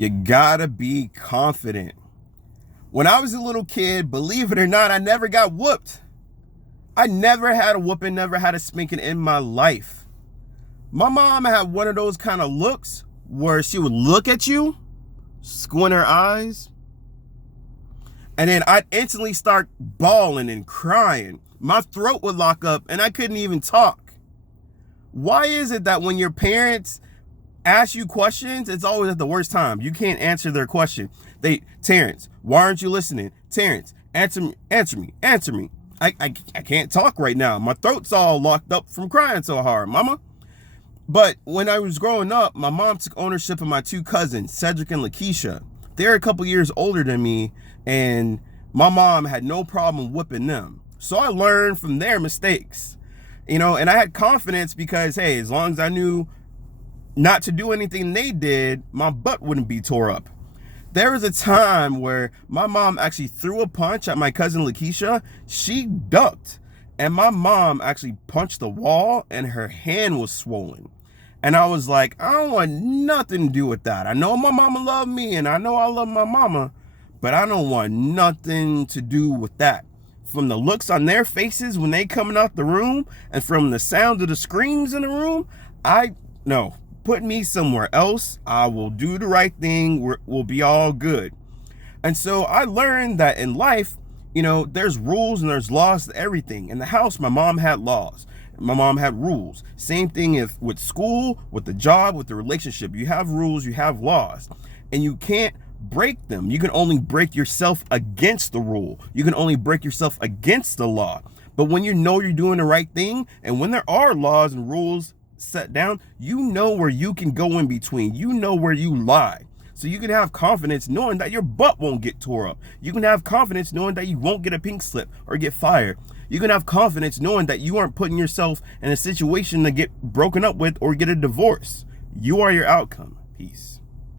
You gotta be confident. When I was a little kid, believe it or not, I never got whooped. I never had a whooping, never had a spanking in my life. My mom had one of those kind of looks where she would look at you, squint her eyes, and then I'd instantly start bawling and crying. My throat would lock up and I couldn't even talk. Why is it that when your parents ask you questions, it's always at the worst time? You can't answer their question. Terrence, why aren't you listening? Terrence, answer me. I can't talk right now. My throat's all locked up from crying so hard, mama. But when I was growing up, my mom took ownership of my two cousins, Cedric and Lakeisha. They're a couple years older than me, and my mom had no problem whipping them. So I learned from their mistakes, and I had confidence because, hey, as long as I knew not to do anything they did, my butt wouldn't be tore up. There was a time where my mom actually threw a punch at my cousin Lakeisha. She ducked, and my mom actually punched the wall, and her hand was swollen. And I was like, I don't want nothing to do with that. I know my mama loved me, and I know I love my mama, but I don't want nothing to do with that. From the looks on their faces when they coming out the room, and from the sound of the screams in the room, no. Put me somewhere else. I will do the right thing. We'll be all good. And so I learned that in life, there's rules and there's laws to everything. In the house, my mom had laws. My mom had rules. Same thing with school, with the job, with the relationship. You have rules, you have laws, and you can't break them. You can only break yourself against the rule. You can only break yourself against the law. But when you know you're doing the right thing, and when there are laws and rules set down, you know where you can go in between. You know where you lie. So you can have confidence knowing that your butt won't get tore up. You can have confidence knowing that you won't get a pink slip or get fired. You can have confidence knowing that you aren't putting yourself in a situation to get broken up with or get a divorce. You are your outcome. Peace.